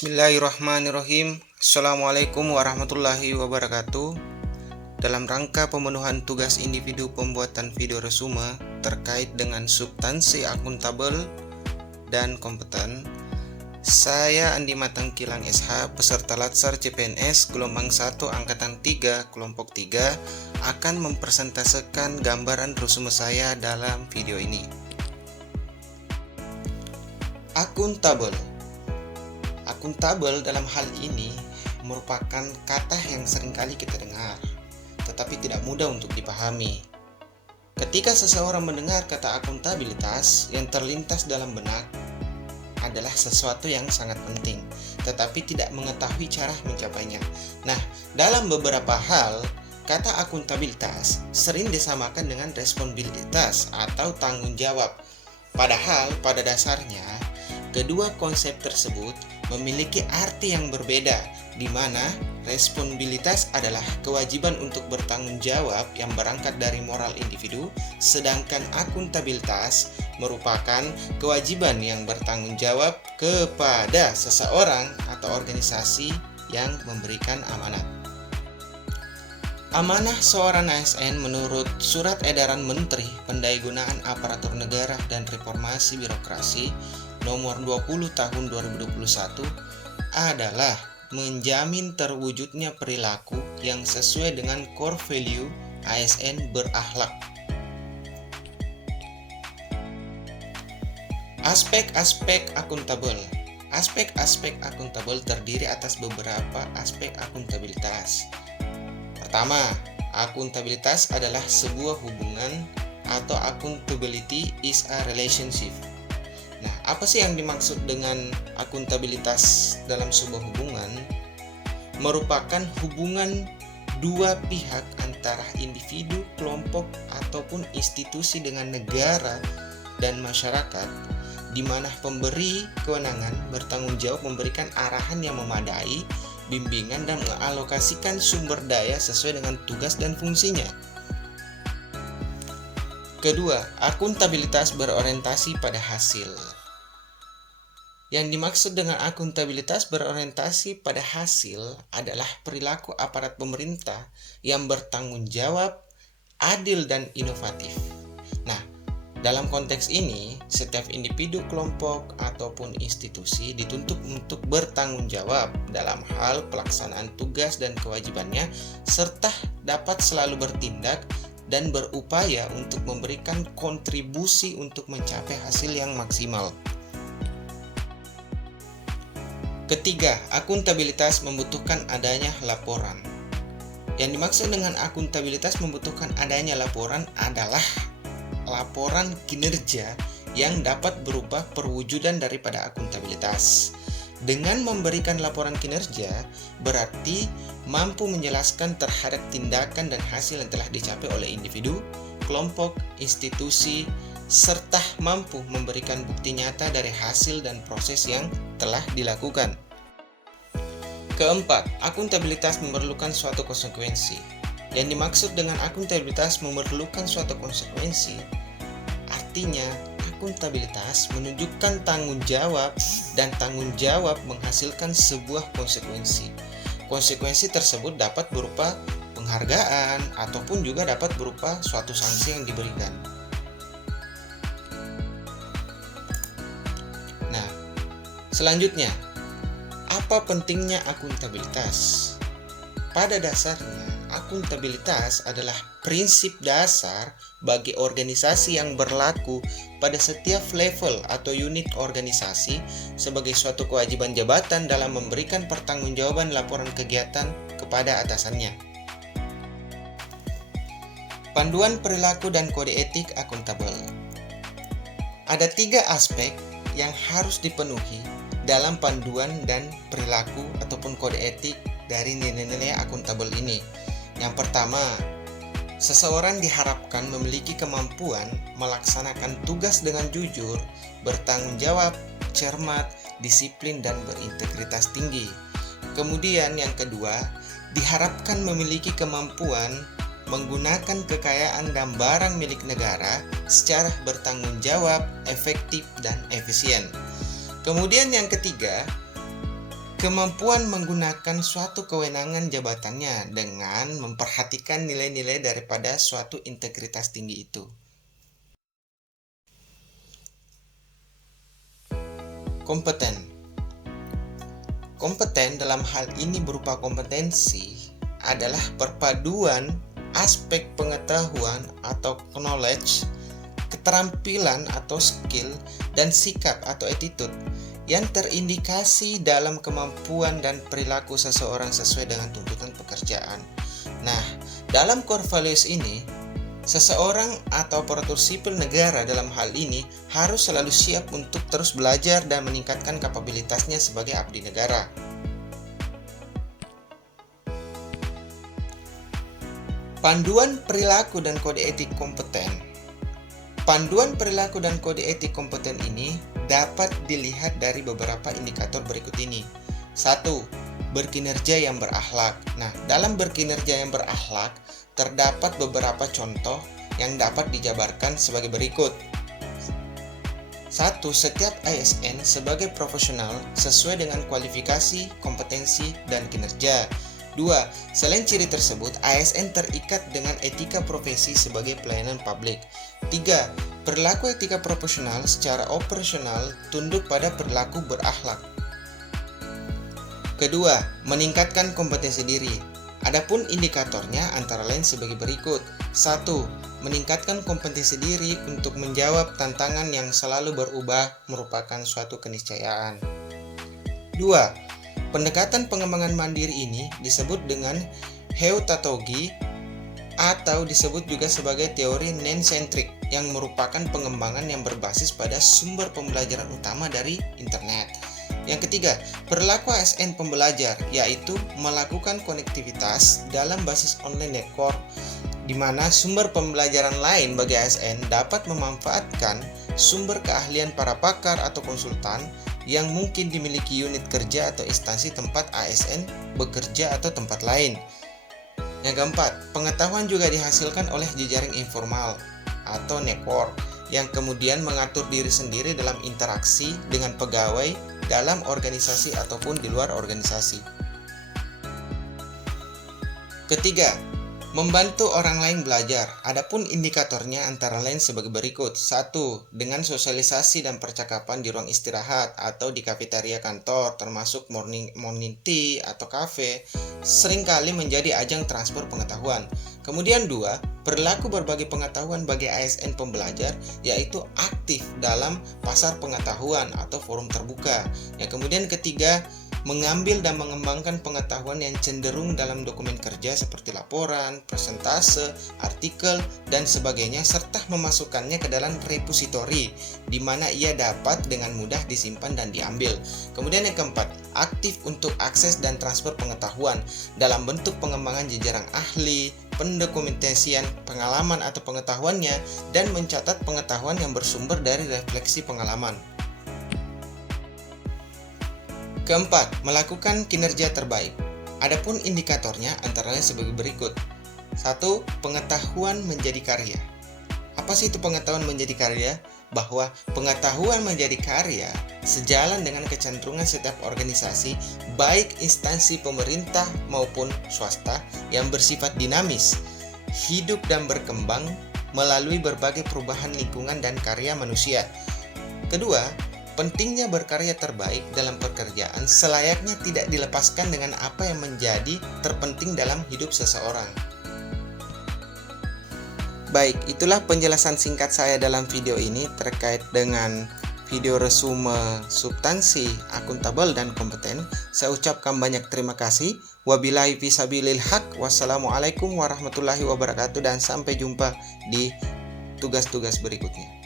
Bismillahirrahmanirrahim. Assalamualaikum warahmatullahi wabarakatuh. Dalam rangka pemenuhan tugas individu pembuatan video resume terkait dengan substansi akuntabel dan kompeten, saya Andi Matangkilang SH, peserta Latsar CPNS gelombang 1 angkatan 3 kelompok 3 akan mempresentasikan gambaran resume saya dalam video ini. Akuntabel. Akuntabel dalam hal ini merupakan kata yang seringkali kita dengar, tetapi tidak mudah untuk dipahami. Ketika seseorang mendengar kata akuntabilitas, yang terlintas dalam benak adalah sesuatu yang sangat penting, tetapi tidak mengetahui cara mencapainya. Nah, dalam beberapa hal, kata akuntabilitas sering disamakan dengan responsibilitas atau tanggung jawab. Padahal pada dasarnya, kedua konsep tersebut memiliki arti yang berbeda, di mana responsibilitas adalah kewajiban untuk bertanggung jawab yang berangkat dari moral individu, sedangkan akuntabilitas merupakan kewajiban yang bertanggung jawab kepada seseorang atau organisasi yang memberikan amanat. Amanah seorang ASN menurut Surat Edaran Menteri Pendayagunaan Aparatur Negara dan Reformasi Birokrasi Nomor 20 Tahun 2021 adalah menjamin terwujudnya perilaku yang sesuai dengan core value ASN berakhlak. Aspek-aspek akuntabel. Aspek-aspek akuntabel terdiri atas beberapa aspek akuntabilitas. Pertama, akuntabilitas adalah sebuah hubungan atau accountability is a relationship. Nah, apa sih yang dimaksud dengan akuntabilitas dalam sebuah hubungan? Merupakan hubungan dua pihak antara individu, kelompok, ataupun institusi dengan negara dan masyarakat, di mana pemberi kewenangan bertanggung jawab memberikan arahan yang memadai, bimbingan, dan mengalokasikan sumber daya sesuai dengan tugas dan fungsinya. Kedua, akuntabilitas berorientasi pada hasil. Yang dimaksud dengan akuntabilitas berorientasi pada hasil adalah perilaku aparat pemerintah yang bertanggung jawab, adil, dan inovatif. Nah, dalam konteks ini, setiap individu, kelompok, ataupun institusi dituntut untuk bertanggung jawab dalam hal pelaksanaan tugas dan kewajibannya, serta dapat selalu bertindak dan berupaya untuk memberikan kontribusi untuk mencapai hasil yang maksimal. Ketiga, akuntabilitas membutuhkan adanya laporan. Yang dimaksud dengan akuntabilitas membutuhkan adanya laporan adalah laporan kinerja yang dapat berubah perwujudan daripada akuntabilitas. Dengan memberikan laporan kinerja, berarti mampu menjelaskan terhadap tindakan dan hasil yang telah dicapai oleh individu, kelompok, institusi, serta mampu memberikan bukti nyata dari hasil dan proses yang telah dilakukan. Keempat, akuntabilitas memerlukan suatu konsekuensi. Yang dimaksud dengan akuntabilitas memerlukan suatu konsekuensi, artinya akuntabilitas menunjukkan tanggung jawab dan tanggung jawab menghasilkan sebuah konsekuensi. Konsekuensi tersebut dapat berupa penghargaan ataupun juga dapat berupa suatu sanksi yang diberikan. Nah, selanjutnya, apa pentingnya akuntabilitas? Pada dasarnya, akuntabilitas adalah prinsip dasar bagi organisasi yang berlaku pada setiap level atau unit organisasi sebagai suatu kewajiban jabatan dalam memberikan pertanggungjawaban laporan kegiatan kepada atasannya. Panduan perilaku dan kode etik akuntabel. Ada 3 aspek yang harus dipenuhi dalam panduan dan perilaku ataupun kode etik dari nilai-nilai akuntabel ini. Yang pertama, seseorang diharapkan memiliki kemampuan melaksanakan tugas dengan jujur, bertanggung jawab, cermat, disiplin, dan berintegritas tinggi. Kemudian yang kedua, diharapkan memiliki kemampuan menggunakan kekayaan dan barang milik negara secara bertanggung jawab, efektif, dan efisien. Kemudian yang ketiga, Kemampuan menggunakan suatu kewenangan jabatannya dengan memperhatikan nilai-nilai daripada suatu integritas tinggi itu. Kompeten. Kompeten dalam hal ini berupa kompetensi adalah perpaduan aspek pengetahuan atau knowledge, keterampilan atau skill, dan sikap atau attitude yang terindikasi dalam kemampuan dan perilaku seseorang sesuai dengan tuntutan pekerjaan. Nah, dalam core values ini, seseorang atau aparatur sipil negara dalam hal ini harus selalu siap untuk terus belajar dan meningkatkan kapabilitasnya sebagai abdi negara. Panduan perilaku dan kode etik kompeten. Panduan perilaku dan kode etik kompeten ini dapat dilihat dari beberapa indikator berikut ini. 1. Berkinerja yang berakhlak. Nah, dalam berkinerja yang berakhlak terdapat beberapa contoh yang dapat dijabarkan sebagai berikut. 1. Setiap ASN sebagai profesional sesuai dengan kualifikasi, kompetensi, dan kinerja. 2. Selain ciri tersebut, ASN terikat dengan etika profesi sebagai pelayanan publik. 3. Perilaku etika profesional secara operasional tunduk pada perilaku berakhlak. Kedua, meningkatkan kompetensi diri. Adapun indikatornya antara lain sebagai berikut. 1. Meningkatkan kompetensi diri untuk menjawab tantangan yang selalu berubah merupakan suatu keniscayaan. 2. Pendekatan pengembangan mandiri ini disebut dengan heutagogy atau disebut juga sebagai teori Nenn-centric yang merupakan pengembangan yang berbasis pada sumber pembelajaran utama dari internet. Yang ketiga, perilaku ASN pembelajar, yaitu melakukan konektivitas dalam basis online network, di mana sumber pembelajaran lain bagi ASN dapat memanfaatkan sumber keahlian para pakar atau konsultan yang mungkin dimiliki unit kerja atau instansi tempat ASN bekerja atau tempat lain. Yang keempat, pengetahuan juga dihasilkan oleh jejaring informal atau network yang kemudian mengatur diri sendiri dalam interaksi dengan pegawai dalam organisasi ataupun di luar organisasi. Ketiga, membantu orang lain belajar. Adapun indikatornya antara lain sebagai berikut. 1. Dengan sosialisasi dan percakapan di ruang istirahat atau di kafetaria kantor, termasuk morning tea atau kafe, seringkali menjadi ajang transfer pengetahuan. Kemudian 2, perilaku berbagi pengetahuan bagi ASN pembelajar, yaitu aktif dalam pasar pengetahuan atau forum terbuka. Yang kemudian ketiga, mengambil dan mengembangkan pengetahuan yang cenderung dalam dokumen kerja seperti laporan, presentase, artikel, dan sebagainya, serta memasukkannya ke dalam repositori, di mana ia dapat dengan mudah disimpan dan diambil. Kemudian yang keempat, aktif untuk akses dan transfer pengetahuan dalam bentuk pengembangan jajaran ahli, pendokumentasian pengalaman atau pengetahuannya, dan mencatat pengetahuan yang bersumber dari refleksi pengalaman. Keempat, melakukan kinerja terbaik. Adapun indikatornya antara lain sebagai berikut. 1. Pengetahuan menjadi karya. Apa sih itu pengetahuan menjadi karya? Bahwa pengetahuan menjadi karya sejalan dengan kecenderungan setiap organisasi, baik instansi pemerintah maupun swasta, yang bersifat dinamis, hidup dan berkembang melalui berbagai perubahan lingkungan dan karya manusia. Kedua, pentingnya berkarya terbaik dalam pekerjaan selayaknya tidak dilepaskan dengan apa yang menjadi terpenting dalam hidup seseorang. Baik, itulah penjelasan singkat saya dalam video ini terkait dengan video resume substansi, akuntabel, dan kompeten. Saya ucapkan banyak terima kasih. Wabillahi fisabilil haq. Wassalamualaikum warahmatullahi wabarakatuh, dan sampai jumpa di tugas-tugas berikutnya.